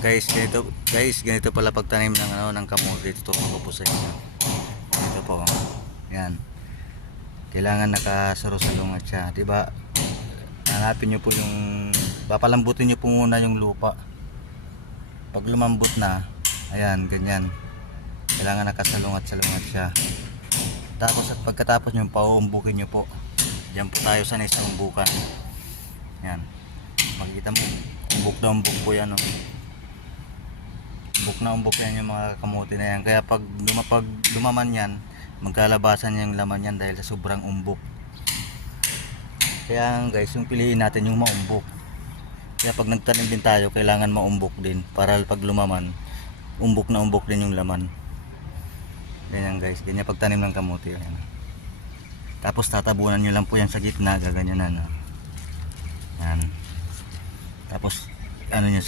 Ganito pala pagtanim ng ng kamote. Tuturo ko po sa inyo. Ito po. Yan. Kailangan nakasarusalungat siya, 'di ba? Hanapin niyo po yung papalambutin niyo po muna yung lupa. Pag lumambot na, ayan, ganyan. Kailangan nakasalungat-salungat siya. Tapos at pagkatapos niyo pauumbukin niyo po. Diyan po tayo sa next umbukan. Yan. Makikita mo, umbok na umbok po yan, oh. Umbok na umbok yan yung mga kamote na yan. Kaya pag lumaman yan, magkalabasan yung laman yan dahil sa sobrang umbok. Kaya guys, yung piliin natin yung maumbok. Kaya pag nagtanim din tayo, kailangan maumbok din para pag lumaman, umbok na umbok din yung laman. Ganyan guys, ganyan pagtanim ng kamote. Yan. Tapos tatabunan nyo lang po yan sa gitna, gaganyanan. Yan. Tapos ano nyo